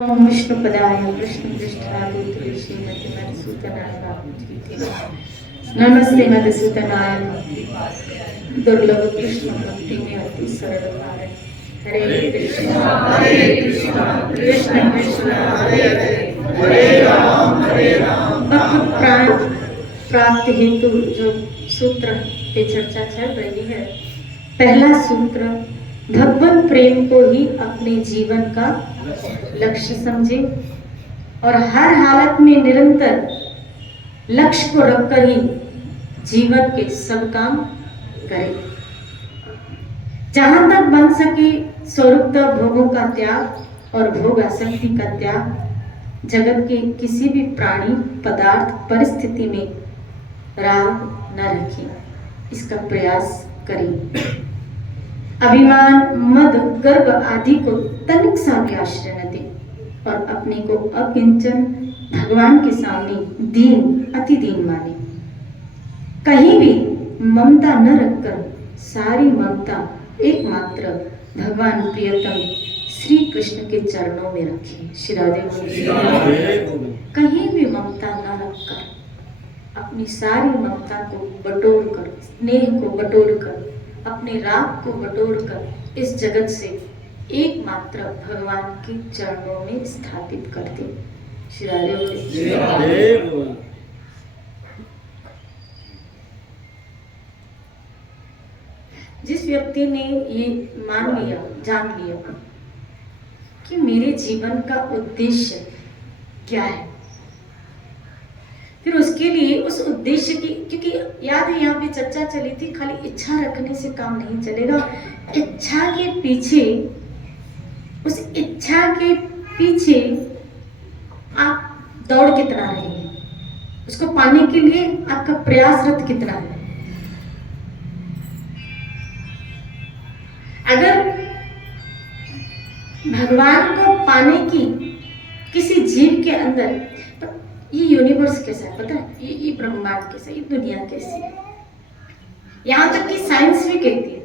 ओम विष्णुपदाय कृष्णपृष्ठाय श्रीमती मधुसूदनाय नमस्ते मधुसूदनाय दुर्लभ कृष्ण भक्ति में अति सरल कारण हरे कृष्ण कृष्ण कृष्ण हरे हरे हरे राम प्राण प्राप्ति हेतु जो सूत्र पे चर्चा चल रही है, पहला सूत्र, भगवान प्रेम को ही अपने जीवन का लक्ष्य समझे और हर हालत में निरंतर लक्ष्य को रखकर ही जीवन के सब काम करें। जहां तक बन सके स्वरूपतः भोगों का त्याग और भोग आसक्ति का त्याग, जगत के किसी भी प्राणी पदार्थ परिस्थिति में राग न रखें, इसका प्रयास करें। अभिमान मद गर्व आदि को तनिक सा भी आश्रय न दे और अपने को अकिंचन भगवान के सामने दीन अति दीन माने। कहीं भी ममता न रखकर सारी ममता एकमात्र भगवान प्रियतम श्री कृष्ण के चरणों में रखें। श्री राधे। कहीं भी ममता न रखकर अपनी सारी ममता को बटोर कर, स्नेह को बटोर कर, अपने राग को बटोर कर इस जगत से एकमात्र भगवान के चरणों में स्थापित कर दे। श्री राधे। जिस व्यक्ति ने ये मान लिया, जान लिया कि मेरे जीवन का उद्देश्य क्या है, फिर उसके लिए उस उद्देश्य की, क्योंकि याद है यहाँ पे चर्चा चली थी, खाली इच्छा रखने से काम नहीं चलेगा। इच्छा के पीछे, उस इच्छा के पीछे आप दौड़ कितना रहे हैं, उसको पाने के लिए आपका प्रयासरत कितना है। अगर भगवान को पाने की किसी जीव के अंदर, तो ये यूनिवर्स कैसा है पता है, ये ब्रह्मांड कैसा है, ये दुनिया कैसी है। यहाँ तक कि साइंस भी कहती है,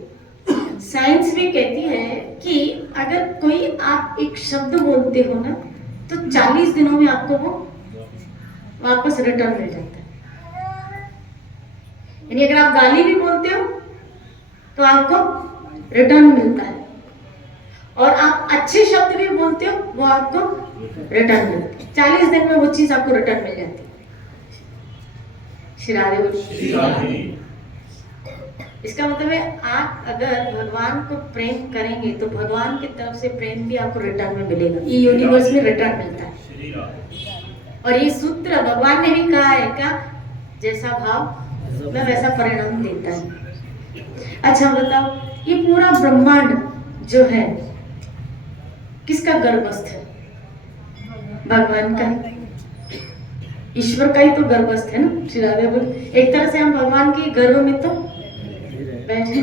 साइंस भी कहती है कि अगर कोई आप एक शब्द बोलते हो ना, तो 40 दिनों में आपको वो वापस रिटर्न मिल जाता है। यानी अगर आप गाली भी बोलते हो तो आपको रिटर्न मिलता है, और आप अच्छे शब्द भी बोलते हो वो आपको रिटर्न मिलता है। 40 दिन में वो चीज आपको रिटर्न मिल जाती है। श्री राधे। इसका मतलब है आप अगर भगवान को प्रेम करेंगे तो भगवान की तरफ से प्रेम भी आपको रिटर्न में मिलेगा। ये यूनिवर्स में रिटर्न मिलता है। और ये सूत्र भगवान ने भी कहा है क्या, जैसा भाव में वैसा परिणाम देता है। अच्छा बताओ, ये पूरा ब्रह्मांड जो है किसका गर्भस्थ है? भगवान का, ईश्वर का ही तो गर्भस्थ है ना। श्री राधे बोल, एक तरह से हम भगवान के गर्भ में तो बैठे।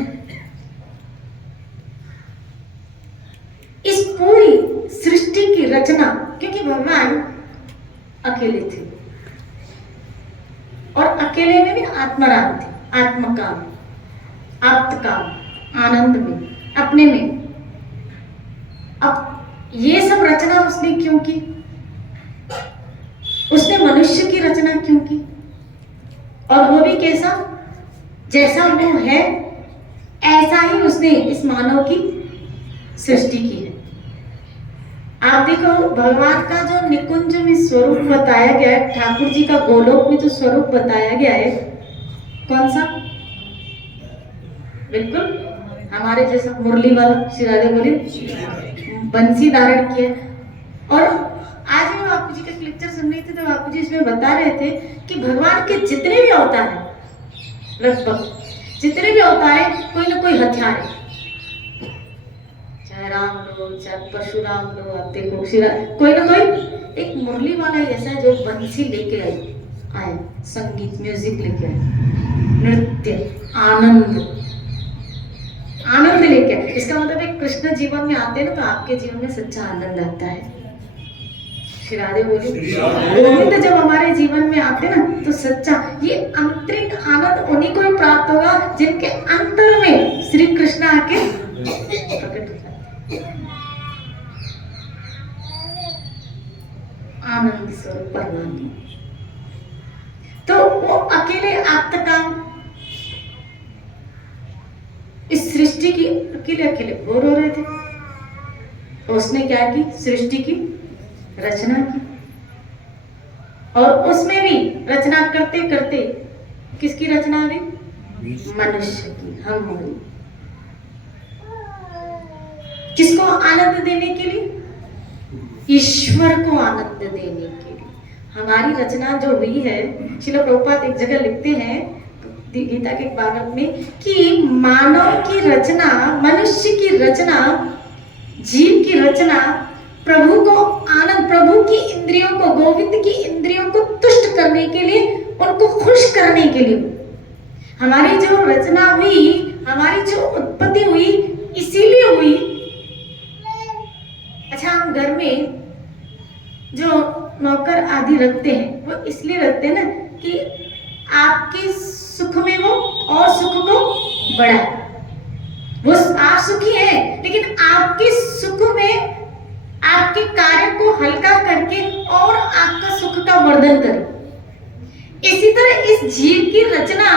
इस पूरी सृष्टि की रचना, क्योंकि भगवान अकेले थे और अकेले में भी आत्मराम थे, आत्मकाम, आप्तकाम, आनंद में, अपने में। अब ये सब रचना उसने क्यों की? उसने मनुष्य की रचना क्यों की? और वो भी कैसा, जैसा वो है ऐसा ही उसने इस मानव की सृष्टि की है। आप देखो भगवान का जो निकुंज में स्वरूप बताया गया है, ठाकुर जी का गोलोक में जो स्वरूप बताया गया है, कौन सा? बिल्कुल हमारे जैसा मुरली वाला। श्री राधे बोले, बंसी धारण किया। और आज मैं बापू जी का लेक्चर सुन रही थी तो बापू जी इसमें बता रहे थे कि भगवान के जितने भी अवतार हैं, लगभग जितने भी अवतार हैं, कोई ना कोई हथियार है। चाहे राम लो, चाहे परशुराम लो, आप देखो कोई ना कोई एक मुरली वाला ऐसा है जो बंसी लेके आए, संगीत म्यूजिक लेके आए, नृत्य, आनंद लेके आए। इसका मतलब एक कृष्ण जीवन में आते हैं ना, तो आपके जीवन में सच्चा आनंद आता है। श्री राधे बोली, गोविंद जब हमारे जीवन में आते ना, तो सच्चा ये आंतरिक आनंद उन्हीं को ही प्राप्त होगा जिनके अंतर में श्री कृष्ण आके प्रकट हो जाते हैं। आनंद स्वरूप परमात्मा। तो वो अकेले आत्मकाम इस सृष्टि की अकेले बोर हो रहे थे। तो उसने क्या की? सृष्टि की रचना की, और उसमें भी रचना करते करते किसकी रचना हुई? मनुष्य की, हम हुई। किसको आनंद देने के लिए? ईश्वर को आनंद देने के लिए हमारी रचना जो हुई है। श्रील प्रभुपाद एक जगह लिखते हैं गीता के भागवत में कि मानव की रचना, मनुष्य की रचना, जीव की रचना प्रभु को आनंद, प्रभु की इंद्रियों को, गोविंद की इंद्रियों को तुष्ट करने के लिए, उनको खुश करने के लिए। हमारी जो रचना हुई, हमारी जो उत्पत्ति हुई, इसीलिए हुई। अच्छा, हम घर में जो नौकर आदि रखते हैं वो इसलिए रखते हैं ना कि आपके सुख में वो और सुख को बढ़ाए। वो आप सुखी हैं, लेकिन आपके सुख में आपके कार्य को हल्का करके और आपका सुख का वर्धन करे। इसी तरह इस जीव की रचना,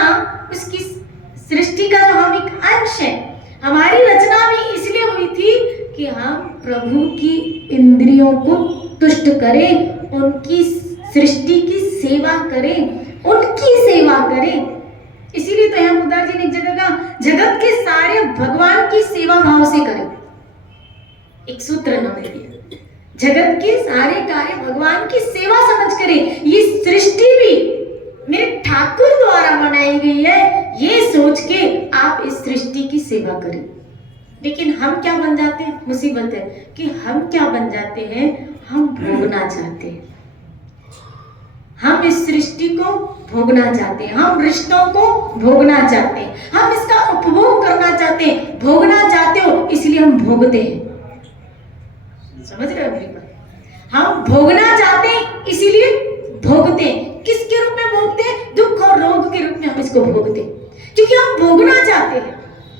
उसकी सृष्टि का जो हम एक अंश है, हमारी रचना भी इसलिए हुई थी कि हम प्रभु की इंद्रियों को तुष्ट करें, उनकी सृष्टि की सेवा करें, उनकी सेवा करें। इसीलिए तो यहाँ बुद्धा जी ने एक जगह कहा, जगत के सारे भगवान की सेवा भाव से करें। एक सूत्र उन्होंने दिया, जगत के सारे कार्य भगवान की सेवा समझ करें। ये सृष्टि भी मेरे ठाकुर द्वारा बनाई गई है, ये सोच के आप इस सृष्टि की सेवा करें। लेकिन हम क्या बन जाते हैं? मुसीबत है कि हम क्या बन जाते हैं? हम भोगना चाहते हैं। हम इस सृष्टि को भोगना चाहते हैं, हम रिश्तों को भोगना चाहते हैं, हम इसका उपभोग करना चाहते हैं। भोगना चाहते हो इसलिए हम भोगते हैं। समझ रहे हो मेरी बात? हम भोगना चाहते हैं इसीलिए भोगते हैं। किसके रूप में भोगते हैं? दुख और रोग के रूप में हम इसको भोगते हैं, क्योंकि हम भोगना चाहते हैं,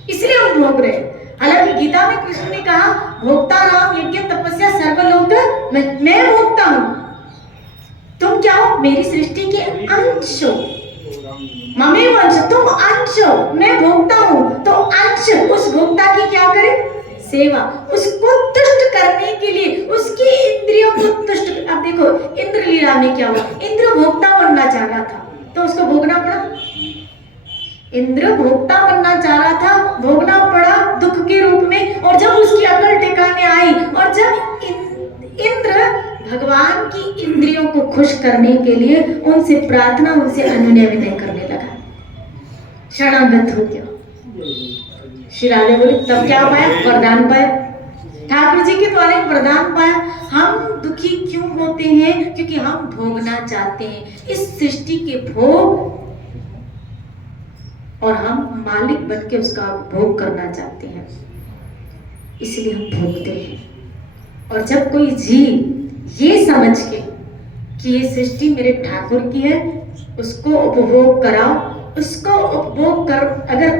इसलिए हम भोग रहे हैं। हालांकि गीता में कृष्ण ने कहा, भोक्ता नाम यज्ञ तपस्या सर्वलोक मैं भोगता हूं। तुम क्या हो? मेरी सृष्टि के अंश हो। ममे वंश, तुम अंश हो, मैं भोगता हूं। तो अंश उस भोक्ता की क्या करे? सेवा, उसको तुष्ट करने के लिए, उसकी इंद्रियों को तुष्ट। अब देखो इंद्र लीला में क्या हुआ, इंद्र भोक्ता बनना चाह रहा था तो उसको भोगना पड़ा। इंद्र भोक्ता बनना चाह रहा था, भोगना पड़ा दुख के रूप में। और जब उसकी अकल ठिकाने आई और जब इंद्र भगवान की इंद्रियों को खुश करने के लिए उनसे प्रार्थना, उनसे अनुनय विनय करने लगा, शरणागत हो गया। श्री राधे बोले तब क्या पाया? वरदान पाया, ठाकुर जी के द्वारा एक वरदान पाया। हम दुखी क्यों होते हैं? क्योंकि हम भोगना चाहते हैं इस सृष्टि के भोग, और हम मालिक बन के उसका भोग करना चाहते हैं, इसलिए हम भोगते हैं। और जब कोई जीव ये समझ के कि ये सृष्टि मेरे ठाकुर की है, उसको उपभोग कराओ, उसको उपभोग कर। अगर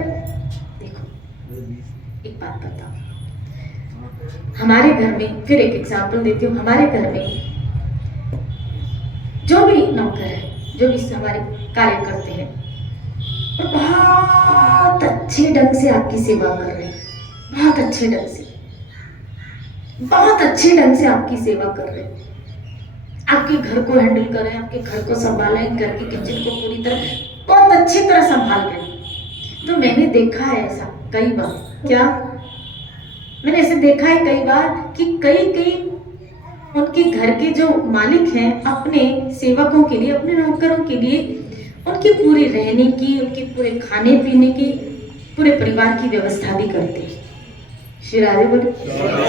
देखो एक बात बताओ, हमारे घर में, फिर एक एग्जाम्पल देती हूँ, हमारे घर में जो भी नौकर है, जो भी हमारे कार्य करते हैं, और बहुत अच्छे ढंग से आपकी सेवा कर रहे हैं, बहुत अच्छे ढंग से, बहुत अच्छे ढंग से आपकी सेवा कर रहे हैं, आपके घर को हैंडल कर रहे हैं, आपके घर को संभाल रहे हैं, घर के किचन को पूरी तरह बहुत अच्छी तरह संभाल रहे हैं। तो मैंने देखा है ऐसा कई बार, क्या मैंने ऐसे देखा है कई बार कि कई उनके घर के जो मालिक हैं अपने सेवकों के लिए, अपने नौकरों के लिए उनकी पूरी रहने की, उनके पूरे खाने पीने की, पूरे परिवार की व्यवस्था भी करते हैं। श्री राधे बोले,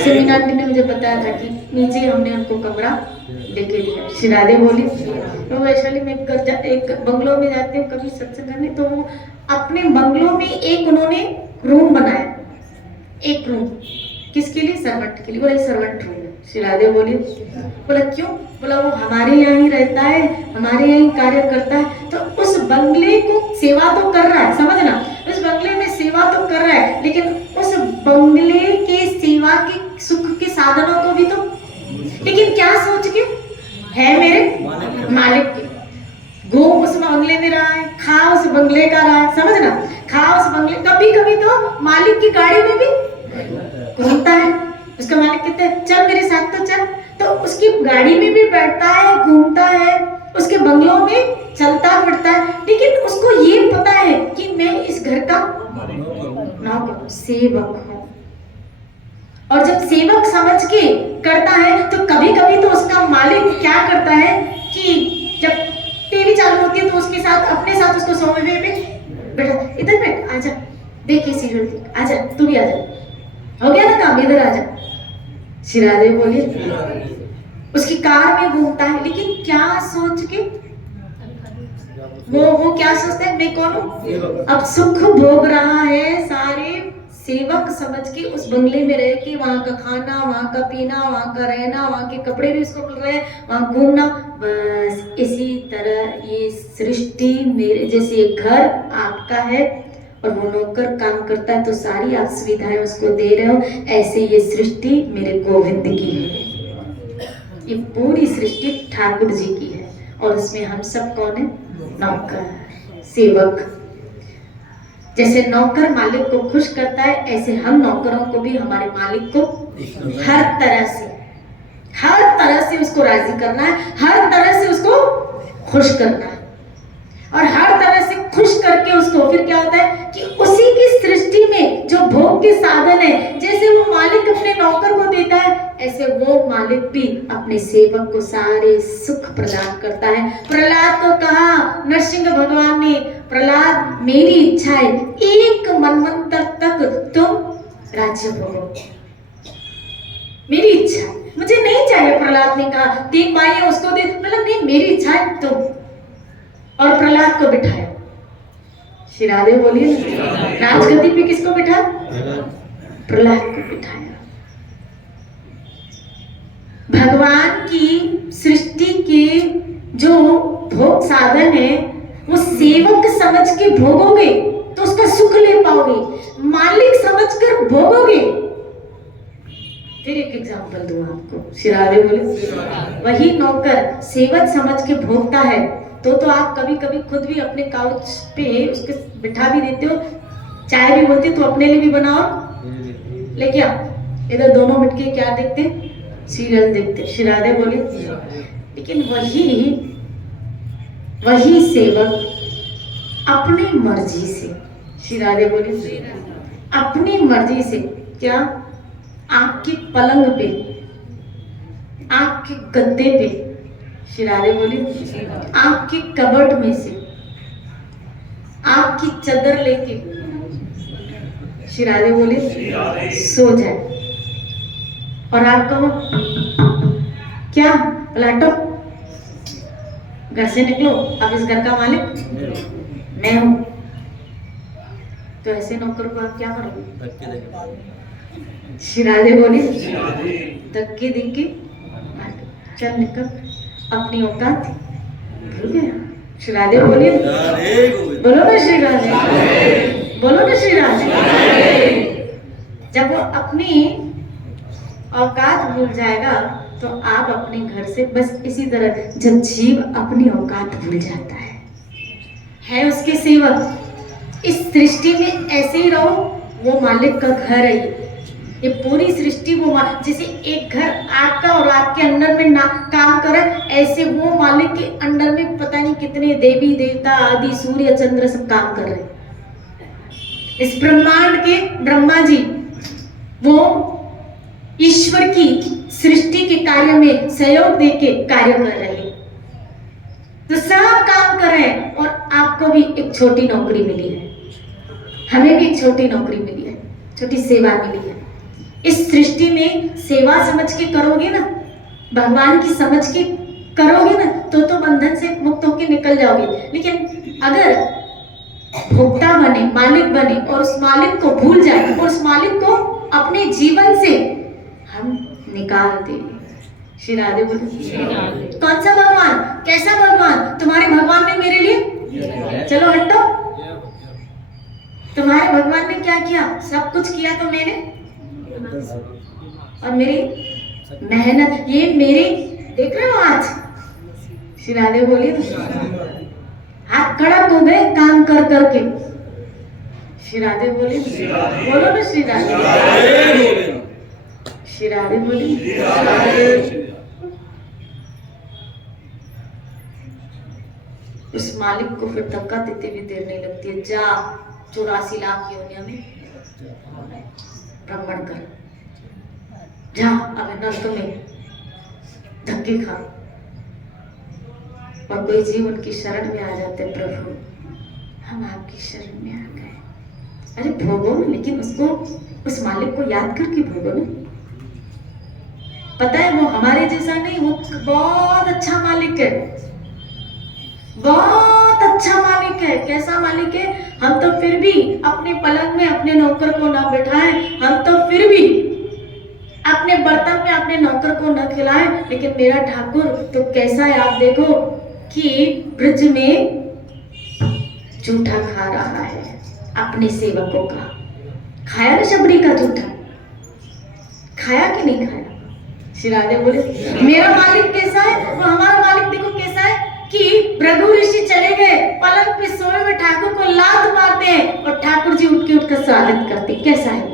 सेमिनार ने मुझे बताया था कि नीचे हमने उनको कमरा लेके दिया। श्री राधे बोली, तो वैशाली में एक बंगलों में जाती हूँ कभी सत्संग करने, तो वो अपने बंगलों में एक उन्होंने रूम बनाया, एक रूम किसके लिए? सर्वेंट के लिए। बोला सर्वेंट रूम है। श्री राधे बोली, बोला क्यों? बोला वो हमारे यहाँ ही रहता है, हमारे यहाँ ही कार्य करता है, तो उस बंगले को सेवा तो कर रहा है, समझना, उस बंगले में सेवा तो कर रहा है, लेकिन उस बंगले के सेवा के सुख के साधनों को भी तो, लेकिन क्या सोच के? है मेरे मालिक के। घूम उस बंगले में रहा है, खा उस बंगले का रहा है, समझ ना, खा उस बंगले, कभी कभी तो मालिक की गाड़ी में भी घूमता है। उसका मालिक कहता है चल मेरे साथ तो चल, तो उसकी गाड़ी में भी बैठता है, घूमता है, उसके बंगलों में चलता फिरता है, लेकिन उसको ये पता है कि मैं इस घर का नौकर, सेवक हूं। और जब सेवक समझ के करता है तो कभी कभी तो उसका मालिक क्या करता है कि जब टीवी चालू होती है तो उसके साथ, अपने साथ उसको सोफे पे बैठा, इधर बैठ, आजा देख ये सीरियल देख, आजा तू भी आजा, हो गया ना काम, इधर आजा। श्री राधे बोली, उसकी कार में घूमता है, लेकिन क्या सोच के, वो क्या सोचता है, मैं कौन हूँ, अब सुख भोग रहा है, सारे सेवक समझ के उस बंगले में रह के, वहां का खाना, वहां का पीना, वहां का रहना, वहां के कपड़े भी उसको मिल रहे हैं, वहां घूमना, बस इसी तरह ये सृष्टि मेरे जैसे घर आपका है और वो नौकर काम करता है तो सारी आप सुविधाएं उसको दे रहे हो, ऐसे ये सृष्टि मेरे गोविंद की है। ये पूरी सृष्टि ठाकुर जी की है और उसमें हम सब कौन है, नौकर, सेवक। जैसे नौकर मालिक को खुश करता है, ऐसे हम नौकरों को भी हमारे मालिक को हर तरह से उसको राजी करना है, हर तरह से उसको खुश करना है। और हर तरह से खुश करके उसको फिर क्या होता है कि उसी की सृष्टि में जो भोग के साधन है, जैसे वो मालिक अपने नौकर को देता है, ऐसे वो मालिक भी अपने सेवक को सारे सुख प्रदान करता है। प्रहलाद को कहा नरसिंह भगवान ने, प्रहलाद मेरी इच्छा है एक मनवंतर तक तुम राज्य भोगो, मेरी इच्छा है, मुझे नहीं चाहिए। प्रहलाद ने कहा 3 भाई है उसको दे, मतलब नहीं मेरी इच्छा है तुम। और प्रहलाद को बिठाया। श्री राधे बोलिए, राजगद्दी पे किसको बिठा, प्रहलाद को बिठाया। भगवान की सृष्टि के जो भोग साधन है वो सेवक समझ के भोगोगे तो उसका सुख ले पाओगे, मालिक समझकर भोगोगे। फिर एक एग्जांपल दूं आपको, श्री राधे बोले, वही नौकर सेवक समझ के भोगता है तो आप कभी कभी खुद भी अपने काउच पे उसके बिठा भी देते हो, चाय भी बोलते तो अपने लिए भी बनाओ, लेके आओ, इधर दोनों बैठ के क्या देखते, सीरियल देखते। श्री राधे बोले, लेकिन वही सेवक अपनी मर्जी से, श्री राधे बोले, अपनी मर्जी से क्या, आपके पलंग पे, आपके गद्दे पे, श्री राधे बोले, आपकी कबर्ड में से आपकी चादर लेके, श्री राधे बोले, सो जाए। और आप कहो क्या, पलटो, घर से निकलो, अब इस घर का मालिक मैं हूं। तो ऐसे नौकर को आप क्या करोगे, श्री राधे बोले, धक्के देके चल निकल, अपनी औकात भूल गया। श्री राधे बोलिए, बोलो ना श्री राधे, बोलो ना श्री राधे। जब वो अपनी औकात भूल जाएगा तो आप अपने घर से, बस इसी तरह जब जीव अपनी औकात भूल जाता है उसके सेवक, इस सृष्टि में ऐसे ही रहो, वो मालिक का घर है। ये पूरी सृष्टि वो जैसे एक घर आपका और आपके अंडर में ना काम करे, ऐसे वो मालिक के अंडर में पता नहीं कितने देवी देवता आदि सूर्य चंद्र सब काम कर रहे हैं। इस ब्रह्मांड के ब्रह्मा जी वो ईश्वर की सृष्टि के कार्य में सहयोग देके कार्य कर रहे हैं, तो सब काम कर रहे हैं। और आपको भी एक छोटी नौकरी मिली है, हमें भी एक छोटी नौकरी मिली है, छोटी सेवा मिली है। इस सृष्टि में सेवा समझ के करोगे ना, भगवान की समझ के करोगे ना, तो बंधन से मुक्त होके निकल जाओगे। लेकिन अगर भोक्ता बने, मालिक बने और उस मालिक को भूल जाए और उस मालिक को अपने जीवन से हम निकाल देंगे। श्री राधे बोले, कौन सा भगवान, कैसा भगवान, तुम्हारे भगवान ने मेरे लिए, चलो हटो, तुम्हारे भगवान ने क्या किया, सब कुछ किया तो मैंने, और मेरी मेहनत, ये मेरी, देख रहे हो आज श्री राधे बोलिए। हाथ कड़क हो गए काम कर करके। श्री राधे बोलिए। बोलो ना श्री राधे। श्री राधे बोलिए। उस मालिक को फिर धक्का देते हुए देर नहीं लगती है। जा 84 लाख योनियों में भ्रमण कर, जा अगर नर्क में धक्के खा। और कोई जीव उनकी शरण में आ जाते, प्रभु हम आपकी शरण में आ गए। अरे भोगो ना, लेकिन उसको, उस मालिक को याद करके भोगो ना। पता है वो हमारे जैसा नहीं, वो बहुत अच्छा मालिक है, बहुत अच्छा मालिक है। कैसा मालिक है? हम तो फिर भी अपने पलंग में अपने नौकर को ना बिठाएं, हम तो फिर भी अपने बर्तन में अपने नौकर को न खिलाएं, लेकिन मेरा ठाकुर तो कैसा है आप देखो कि ब्रज में जूठा खा रहा है अपने सेवकों का। खाया ना शबरी का जूठा? खाया कि नहीं खाया? श्री राधे बोले मेरा मालिक कैसा है? वो हमारा मालिक देखो कैसा है कि भृगु ऋषि चले गए, पलंग पे सोए हुए ठाकुर को लात मारते हैं और ठाकुर जी उठकर स्वागत करते। कैसा है?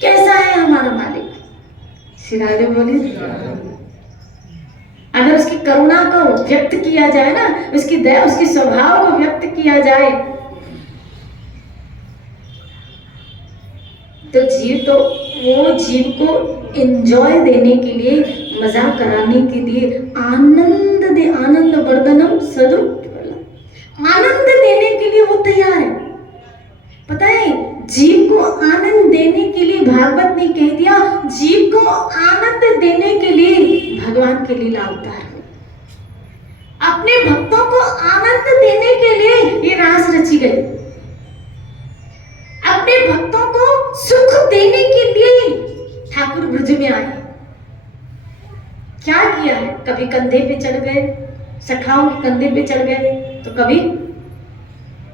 कैसा है हमारा मालिक? श्री राधे बोले अगर उसकी करुणा को व्यक्त किया जाए ना, उसकी दया, उसके स्वभाव को व्यक्त किया जाए तो वो जीव को एंजॉय देने के लिए, मजा कराने के लिए आनंद वर्धनम सदु, आनंद देने के लिए वो तैयार है। पता है जीव को आनंद देने के लिए भागवत ने कह दिया, जीव को आनंद देने के लिए भगवान के लीला अवतार है। अपने भक्तों को आनंद देने के लिए ये रास रची गई, अपने भक्तों को सुख देने के लिए ठाकुर ब्रज में आए। क्या किया है? कभी कंधे पे चढ़ गए, सखाओं के कंधे पे चढ़ गए, तो कभी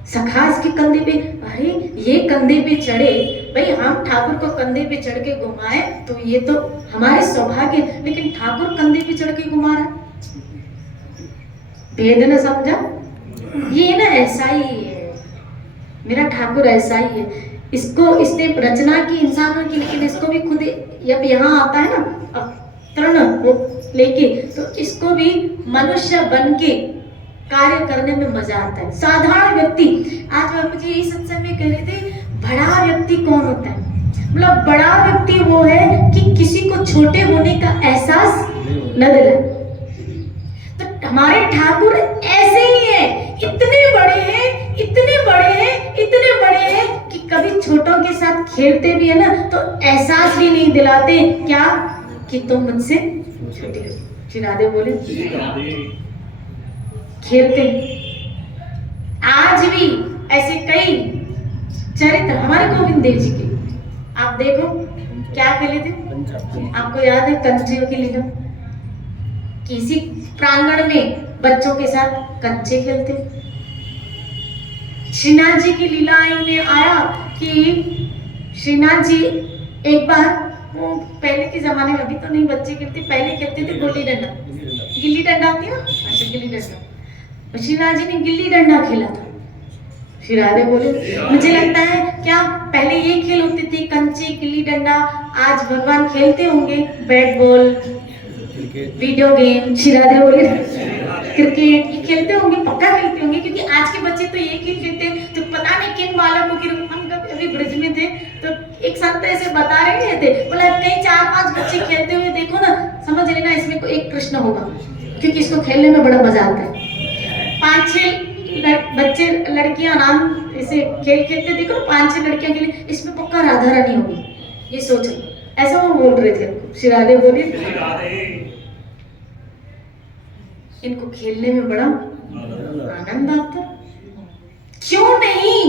सखा इसके कंधे पे, अरे ये कंधे पे चढ़े, भाई हम ठाकुर को कंधे पे चढ़ के घुमाए तो ये तो हमारे सौभाग्य, लेकिन ठाकुर कंधे पे चढ़ के घुमा रहा। भेद न समझा? ये ना ऐसा ही है, मेरा ठाकुर ऐसा ही है। इसको इसने रचना की इंसानों की, लेकिन इसको भी खुद जब यहाँ आता है ना तृण वो लेके, तो इसको भी मनुष्य बन के कार्य करने में मजा आता है। साधारण व्यक्ति, आज मैं मुझे यही सत्संग में कह रहे थे, बड़ा व्यक्ति कौन होता है? मतलब बड़ा व्यक्ति वो है कि किसी को छोटे होने का एहसास न दिलाए। तो हमारे ठाकुर ऐसे ही है, इतने बड़े हैं, इतने बड़े हैं, इतने बड़े हैं कि कभी छोटों के साथ खेलते भी है ना तो एहसास भी नहीं दिलाते क्या कि तुम मुझसे छोटे हो। श्री राधे बोले खेलते। आज भी ऐसे कई चरित्र हमारे गोविंद देव जी के, आप देखो क्या खेले थे, आपको याद है? कंचे की लीला। किसी प्रांगण में बच्चों के साथ कंचे खेलते। श्रीनाथ जी की लीलाओं में आया कि श्रीनाथ जी एक बार, वो पहले के जमाने में, अभी तो नहीं बच्चे खेलते, पहले खेलते थे गुल्ली डंडा, गिल्ली डंडा होती है ना, अच्छा गिल्ली डंडा। श्रीनाथ जी ने गिल्ली डंडा खेला था। श्री राधे बोले मुझे लगता है क्या पहले ये खेल होते थे, कंचे गिल्ली डंडा, आज भगवान खेलते होंगे bat ball, video game. Shri Radhe बोले क्रिकेट ये खेलते होंगे, पक्का खेलते होंगे, क्योंकि आज के बच्चे तो ये खेल खेलते हैं। तो पता नहीं किन बालकों की, हम कभी अभी ब्रज में थे तो एक संत ऐसे बता रहे थे, बोला कई 4-5 बच्चे खेलते हुए देखो ना, समझ लेना इसमें कोई एक कृष्ण होगा, क्योंकि इसको खेलने में बड़ा मजा आता है। 5-6 बच्चे लड़कियां आराम ऐसे खेल खेलते देखो, 5-6 लड़कियां खेले, इसमें पक्का राधा रानी होगी, ये सोचो। ऐसा वो बोल रहे थे। श्री राधे बोले इनको खेलने में बड़ा आनंद आता। क्यों नहीं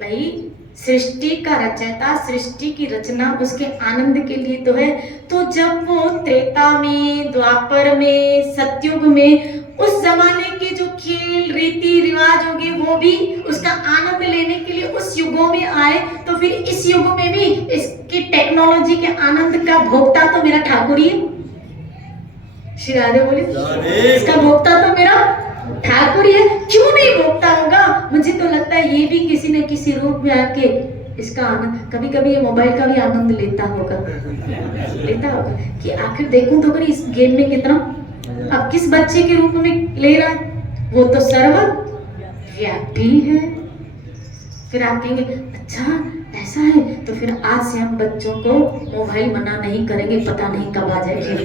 भाई? सृष्टि का रचयिता, सृष्टि की रचना उसके आनंद के लिए तो है। तो जब वो त्रेता में, द्वापर में, सतयुग में, उस जमाने के जो खेल रीति रिवाज होंगे वो भी उसका आनंद लेने के लिए उस युगों में आए, तो फिर इस युग में भी इसकी टेक्नोलॉजी के आनंद का भोक्ता तो मेरा ठाकुर ही है। श्री राधे बोले इसका भोक्ता तो मेरा ठाकुर ही है, क्यों नहीं भोक्ता होगा। मुझे तो लगता है ये भी किसी न किसी रूप में आके इसका आनंद, कभी कभी ये मोबाइल का भी आनंद लेता होगा कि आखिर देखूं तो करी इस गेम में कितना, अब किस बच्चे के रूप में ले रहा है, वो तो सर्वव्यापी है। फिर आप कहेंगे अच्छा ऐसा है, तो फिर आज से हम बच्चों को मोबाइल मना नहीं करेंगे, पता नहीं कब आ जाएगी।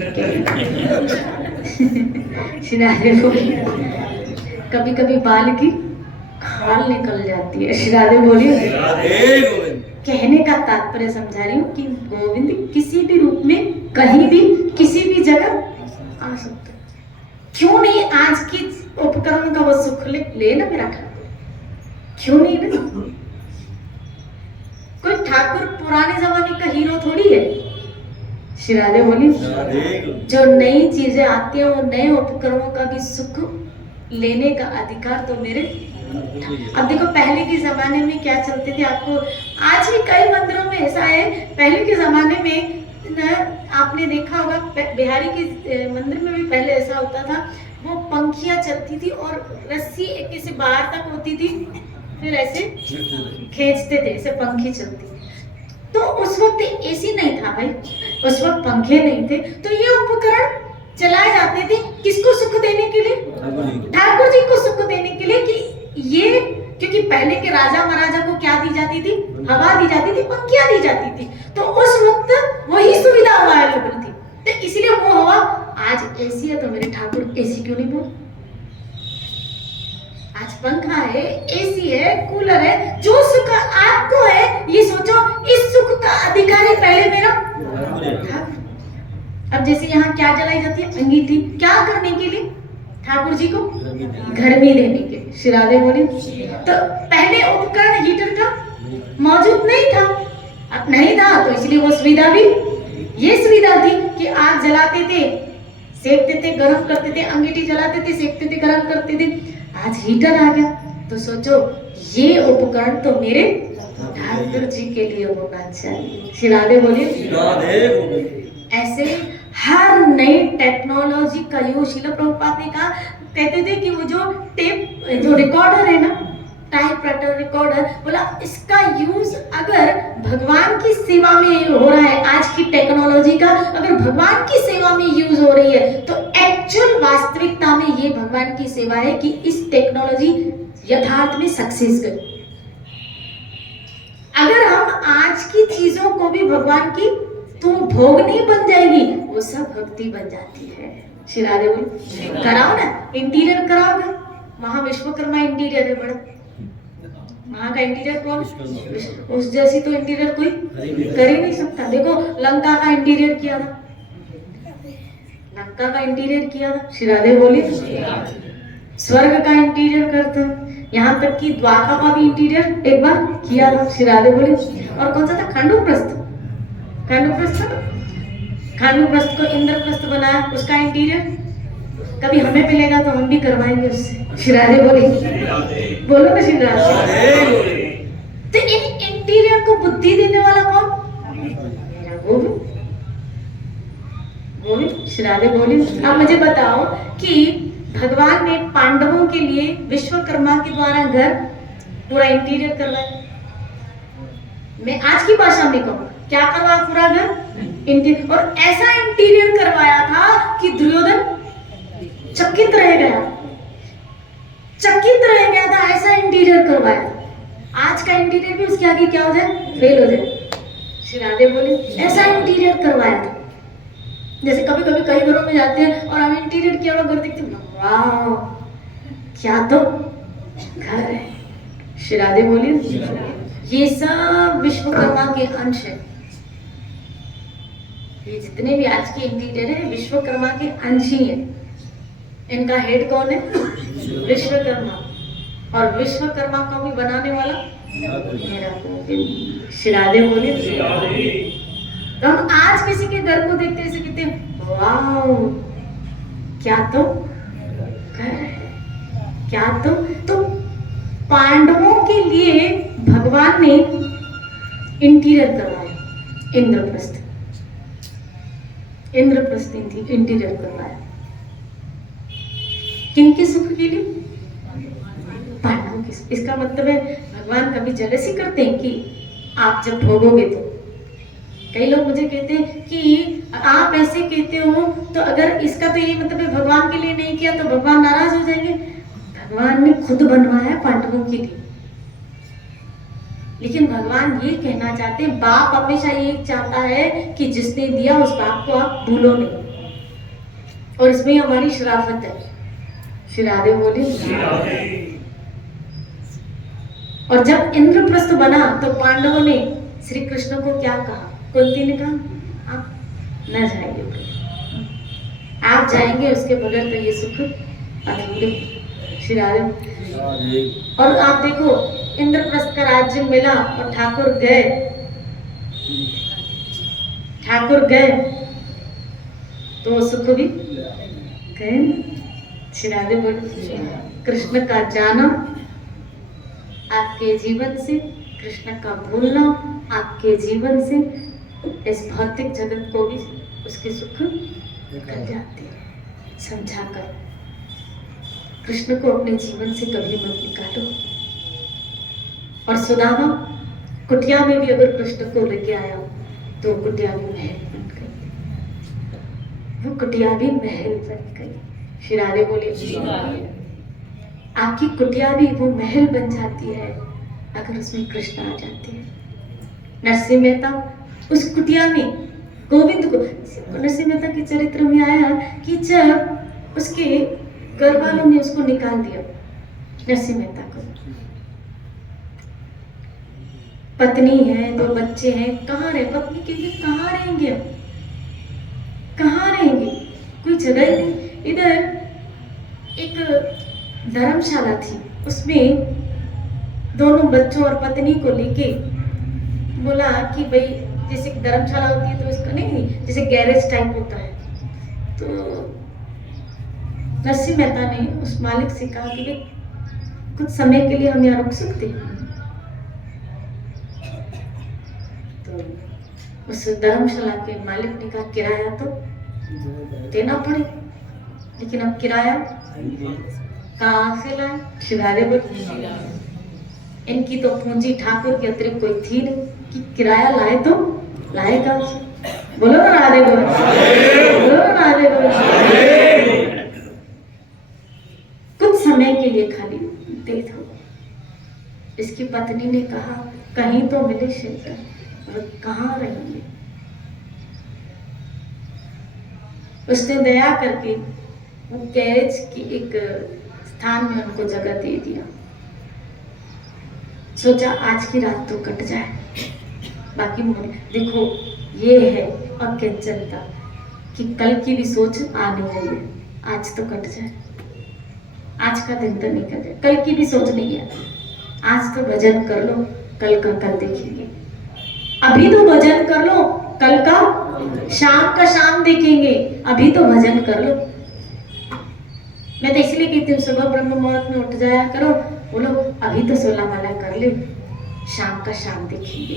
कभी कभी बाल की खाल निकल जाती है। श्राद्धे बोलिए। कहने का तात्पर्य समझा रही हूँ कि गोविंद किसी भी रूप में, कहीं भी, किसी भी जगह आ सकते। क्यों नहीं आज की उपकरण का वो सुख ले ना मेरा ठाकुर, क्यों नहीं ना। कोई ठाकुर पुराने जमाने का हीरो थोड़ी है। श्री राधे बोली। जो नई चीजें आती हैं, वो नए उपकरणों का भी सुख लेने का अधिकार तो मेरे। अब देखो पहले के जमाने में क्या चलते थे, आपको आज भी कई मंदिरों में ऐसा है। पहले के जमाने में आपने देखा होगा, बिहारी के मंदिर में भी पहले ऐसा होता था, वो पंखियां चलती थी और रस्सी एक से बाहर तक होती थी, फिर ऐसे खींचते थे, ऐसे पंखी चलती थी। तो उस वक्त एसी नहीं था भाई, उस वक्त पंखे नहीं थे, तो ये उपकरण चलाए जाते थे किसको सुख देने के लिए, ठाकुर जी को सुख देने के लिए। कि ये क्योंकि पहले के राजा महाराजा को क्या दी जाती थी, हवा दी जाती थी, पंखियां दी जाती थी, तो उस वक्त वही सुविधा अवेलेबल थी, तो इसलिए वो हवा। आज एसी है तो मेरे ठाकुर एसी क्यों नहीं बोल। आज पंखा है, एसी है, कूलर है, जो सुख आपको है, ये सोचो इस सुख का अधिकारी पहले मेरा ठाकुर। अब जैसे यहाँ क्या जलाई जाती है, अंगीठी, क्या करने के लिए, ठाकुर जी को गर्मी देने के लिए। श्री राधे बोली। तो पहले उपकरण हीटर का मौजूद नहीं था, अब नहीं था, तो इसलिए वो सुविधा भी, ये सुविधा थी कि आग जलाते थे, सेकते थे, गर्म करते थे, अंगीठी जलाते थे, सेकते थे, गर्म करते थे। आज हीटर आ गया, तो सोचो ये उपकरण तो मेरे ठाकुर जी के लिए होना चाहिए। श्री राधे बोलिए। ऐसे हर नई टेक्नोलॉजी का यूज शिल प्रभुपाद ने कहा, कहते थे कि वो जो टेप, जो रिकॉर्डर है ना, टाइपराइटर रिकॉर्डर, बोला इसका यूज अगर भगवान की सेवा में हो रहा है, आज की टेक्नोलॉजी का अगर भगवान की सेवा में यूज हो रही है, तो एक्चुअल वास्तविकता में ये भगवान की सेवा है कि इस टेक्नोलॉजी यथार्थ में सक्सेस करे। अगर हम आज की चीजों को भी भगवान की, तो भोग नहीं बन जाएगी, वो सब भक्ति बन जाती है। श्री राधे बोल। कराओ ना, इंटीरियर कराओगे, वहां विश्वकर्मा इंटीरियर है बड़ा, वहां का इंटीरियर कौन, उस जैसी तो इंटीरियर कोई कर ही नहीं सकता। देखो लंका का इंटीरियर किया था, लंका का इंटीरियर किया था। श्री राधे बोली। स्वर्ग का इंटीरियर करते हैं, यहाँ तक कि द्वारका का भी इंटीरियर एक बार किया था। श्री राधे बोली। और कौन सा था, खांडूप्रस्थ, खांडूप्रस्थ को इंद्रप्रस्थ बनाया, उसका इंटीरियर कभी हमें मिलेगा तो हम भी करवाएंगे उससे। श्री राधे बोली। बोलो ना श्री राधे। तो इन इंटीरियर को बुद्धि देने वाला कौन, मेरा गोविंद। श्री राधे बोली। अब मुझे बताओ कि भगवान ने पांडवों के लिए विश्वकर्मा के द्वारा घर पूरा इंटीरियर करवाया। मैं आज की भाषा में कहूँ, क्या करवाया, पूरा घर इंटीरियर, और ऐसा इंटीरियर करवाया था कि दुर्योधन चकित रह गया, चकित रह गया था, ऐसा इंटीरियर करवाया था। आज का इंटीरियर भी उसके आगे क्या हो जाए, फेल हो जाए। श्री राधे बोले। ऐसा इंटीरियर करवाया था, जैसे कभी कभी कई घरों में जाते हैं और हम इंटीरियर किया हुआ घर देखते हैं, वाह क्या तो घर है। श्री राधे बोलिए। ये सब विश्वकर्मा के अंश है, ये जितने भी आज के इंटीरियर है विश्वकर्मा के अंश ही है। इनका हेड कौन है, विश्वकर्मा, और विश्वकर्मा को भी बनाने वाला मेरा गोविंद। श्री राधे बोलिए। तो हम आज किसी के घर को देखते ऐसे कहते हैं, वाह क्या तो घर है, क्या तो पांडवों के लिए भगवान ने इंटीरियर करवाया, इंद्रप्रस्थ इंटीरियर करवाया। किनके सुख के लिए? पांडवों के। इसका मतलब है भगवान कभी जेलसी करते हैं कि आप जब भोगोगे तो? कई लोग मुझे कहते हैं कि आप ऐसे कहते हो तो अगर इसका तो ये मतलब है भगवान के लिए नहीं किया तो भगवान नाराज हो जाएंगे। भगवान ने खुद बनवाया पांडवों के लिए, लेकिन भगवान ये कहना चाहते हैं, बाप हमेशा ये चाहता है कि जिसने दिया उस बाप को आप भूलो नहीं, और इसमें हमारी शराफत है। श्री राधे बोले। और जब इंद्रप्रस्थ बना तो पांडवों ने श्री कृष्ण को क्या कहा? कुंती ने कहा आप न जाइए, आप जाएंगे उसके बगैर तो ये सुख अधूरे। श्री राधे। और आप देखो इंद्रप्रस्थ का राज्य मिला और ठाकुर गए, तो सुख भी गए। श्री राधे बोले। कृष्ण का जाना आपके जीवन से, कृष्ण का भूलना आपके जीवन से इस भौतिक जगत को भी उसके सुख निकल जाते हैं। समझा कर कृष्ण को अपने जीवन से कभी मत निकालो। और सुदामा कुटिया में भी अगर कृष्ण को लेके आया तो कुटिया भी महल बन गई, वो कुटिया भी महल बन गई। श्री राधे बोले। आपकी कुटिया भी वो महल बन जाती है अगर उसमें कृष्ण आ जाते हैं। नरसिंह मेहता उस कुटिया में गोविंद को, नरसिंह मेहता के चरित्र में आया कि जब उसके घर वालों ने उसको निकाल दिया, नरसिंह मेहता को, पत्नी है, 2 बच्चे हैं, कहाँ रहे? पत्नी के लिए कहाँ रहेंगे? कहाँ रहेंगे? कोई जगह ही नहीं। इधर एक धर्मशाला थी, उसमें दोनों बच्चों और पत्नी को लेके बोला कि भाई जैसे धर्मशाला होती है तो इसका नहीं, जैसे गैरेज टाइप होता है, तो नरसिंह मेहता ने उस मालिक से कहा कि भाई कुछ समय के लिए हम यहाँ रुक सकते हैं। तो उस धर्मशाला के मालिक ने कहा किराया तो देना पड़े, लेकिन अब किराया कहाँ से लाए? शिवारे बोले। इनकी तो पूंजी ठाकुर के अतिरिक्त कोई थी नहीं कि किराया लाए तो लाएगा। बोलो ना राधे बोलो, बोलो ना राधे बोलो। कुछ समय के लिए खाली दे दो। इसकी पत्नी ने कहा कहीं तो मिले शेल्टर, और कहाँ रहेंगे? उसने दया करके वो गैरेज की एक स्थान में उनको जगह दे दिया। सोचा आज की रात तो कट जाए, बाकी देखो ये है अकिंचनता कि कल की भी सोच आ नहीं रही है, आज तो कट जाए, आज का दिन तो नहीं कटे, कल की भी सोच नहीं है, आज तो भजन कर लो, कल का कल देखेंगे। अभी तो भजन कर लो, कल का शाम देखेंगे, अभी तो भजन कर लो। मैं तो इसलिए कहती हूँ सुबह ब्रह्म मुहूर्त में उठ जाया करो, बोलो अभी तो 16 माला कर ले, शाम का शाम देखेंगे।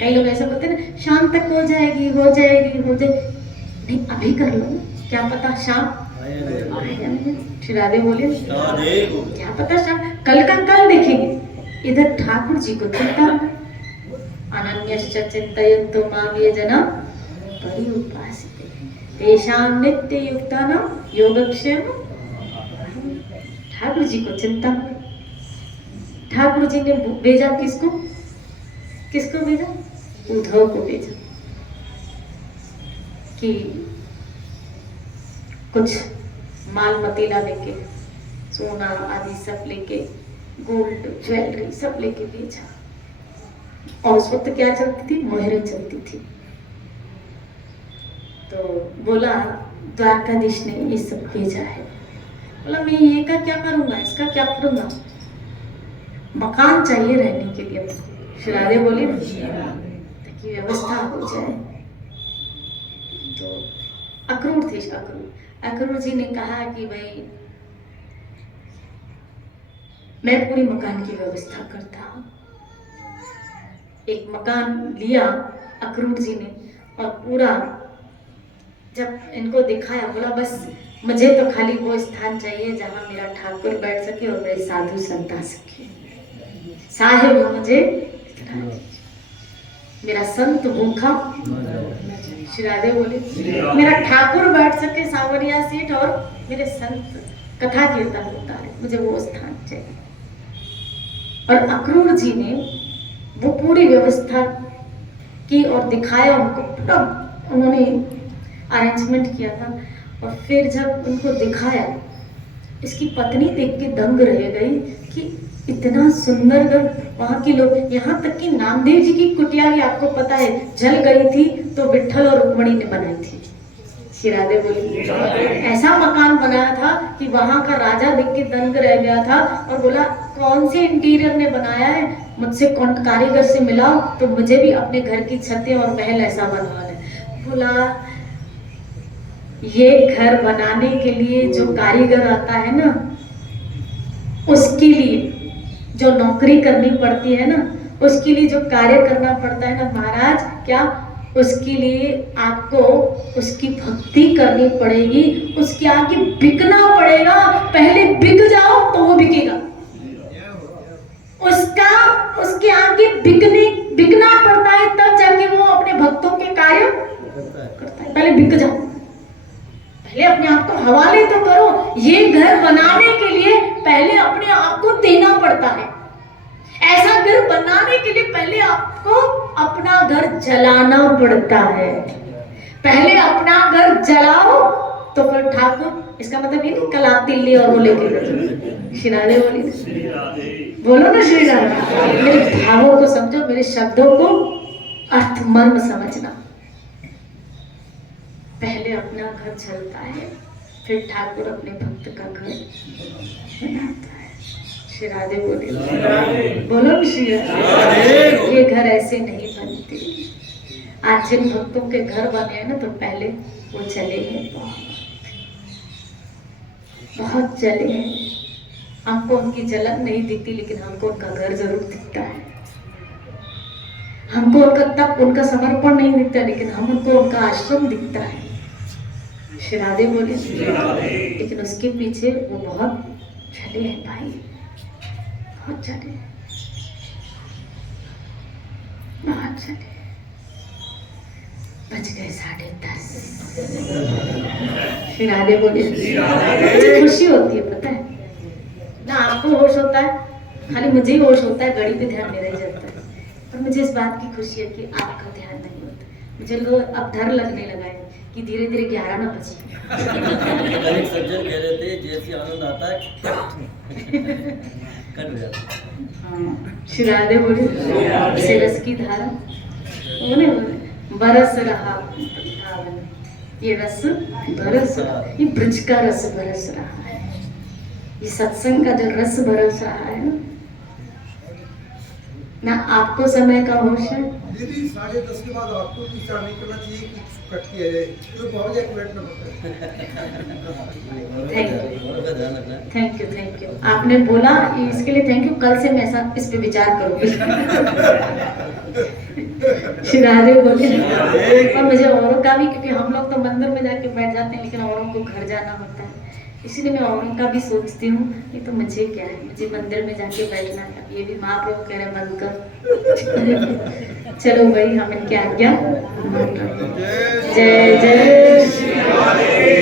कई लोग ऐसा बोलते हैं ना शाम तक हो जाएगी नहीं, अभी कर लो, क्या पता शाम श्री राधे बोले, क्या पता शाम, कल का कल देखेंगे। इधर ठाकुर जी को चिंता, अनन्यश्च चिन्तयन्तु मां ये जना पर्युपासते तेषां नित्य युक्तानां योगक्षेम। ठाकुर जी को चिंता। ठाकुर जी ने भेजा किसको? किसको भेजा? उद्धव को भेजा कि कुछ माल मतीला लेके, सोना आदि सब लेके, गोल्ड ज्वेलरी सब लेके भेजा। और उस वक्त क्या चलती थी? मोहरें चलती थी। तो बोला द्वारकाधीश ने ये सब भेजा है। बोला मैं ये का क्या करूंगा, इसका क्या करूंगा? मकान चाहिए रहने के लिए। श्री राधे बोली ताकि व्यवस्था हो जाए। तो अक्रूर थे, अक्रूर जी ने कहा कि भाई मैं पूरी मकान की व्यवस्था करता हूँ। एक मकान लिया अक्रूर जी ने और पूरा जब इनको दिखाया, बोला बस मुझे तो खाली वो स्थान चाहिए जहाँ मेरा ठाकुर बैठ सके और मेरे साधु संत आ सके। साहेब मुझे इतना, मेरा संत भूखा, श्री राधे बोले मेरा ठाकुर बैठ सके सांवरिया सीट और मेरे संत कथा कीर्तन होता है, मुझे वो स्थान चाहिए। और अक्रूर जी ने वो पूरी व्यवस्था की और दिखाया उनको, पूरा उन्होंने अरेंजमेंट किया था। और फिर जब उनको दिखाया, इसकी पत्नी देख के दंग रह गई कि इतना सुंदर घर, वहां के लोग, यहाँ तक कि नामदेव जी की कुटिया भी आपको पता है जल गई थी तो विठल और रुक्मणी ने बनाई थी। श्री राधे बोली ऐसा मकान बनाया था कि वहां का राजा देख के दंग रह गया था और बोला कौन से इंटीरियर ने बनाया है, मुझसे कौन कारीगर से मिलाओ तो मुझे भी अपने घर की छतें और महल ऐसा बनवाना है। बोला ये घर बनाने के लिए जो कारीगर आता है ना, उसके लिए जो नौकरी करनी पड़ती है ना, उसके लिए जो कार्य करना पड़ता है ना महाराज, क्या उसके लिए आपको उसकी भक्ति करनी पड़ेगी, उसके आगे बिकना पड़ेगा। पहले बिक जाओ तो वो बिकेगा, उसके आगे बिकना पड़ता है, तब जाके वो अपने भक्तों के कार्य करता है। पहले बिक जाओ, पहले अपने आप को हवाले तो करो। ये घर बनाने के लिए पहले अपने आप को देना पड़ता है। ऐसा घर बनाने के लिए पहले आपको अपना घर जलाना पड़ता है। पहले अपना घर जलाओ तो फिर ठाकुर, इसका मतलब ये नहीं कल आप दिल्ली और वो लेके श्री राधे बोली, बोलो ना श्री राधे। मेरे भावों को समझो, मेरे शब्दों को अर्थ मर्म समझना। पहले अपना घर जलता है, फिर ठाकुर अपने भक्त का घर बनाता है। श्री राधे बोले, बोलो श्री राधे। ये घर ऐसे नहीं बनते। आज जिन भक्तों के घर बने हैं ना, तो पहले वो चले हैं, बहुत चले हैं। हमको उनकी झलक नहीं दिखती, लेकिन हमको उनका घर जरूर दिखता है। हमको उनका समर्पण नहीं दिखता, लेकिन हमको उनका आश्रम दिखता है। श्री राधे बोले, लेकिन उसके पीछे वो बहुत चले हैं भाई, बहुत चले, बहुत चले। बज गए 10:30। श्री राधे बोले, खुशी होती है पता है ना, आपको होश होता है, खाली मुझे ही होश होता है, घड़ी पे ध्यान मेरा ही जाता है। पर मुझे इस बात की खुशी है कि आपका ध्यान नहीं होता। मुझे लोग अब डर लगने लगा है कि धीरे धीरे 11 ना बजे। एक सज्जन कह रहे थे जैसे आनंद आता है कट हो जाता है। श्री राधे बोले, इसे रस की धारा बोले बरस रहा वृंदावन, ये रस बरस रहा, ये ब्रज का रस बरस रहा है, ये सत्संग का जो रस बरस रहा है ना। आपको समय का होश है? दीदी 10:30 के बाद आपको विचार नहीं करना चाहिए कि कट किया जाए, तो बहुत एक मिनट में थैंक यू। आपने बोला इसके लिए थैंक यू। कल से मैं ऐसा इस पे विचार करूंगी। श्री राधे बोले, और मुझे औरों का भी, क्योंकि हम लोग तो मंदिर में जाके बैठ जाते हैं, लेकिन औरों को घर जाना होता है, इसलिए मैं औरों का भी सोचती हूँ। ये तो मुझे क्या है, मुझे मंदिर में जाके बैठना है। ये भी महाप्रभु कह रहे बंद कर। चलो भाई, हम इनकी आज्ञा। जय जय श्री राधे।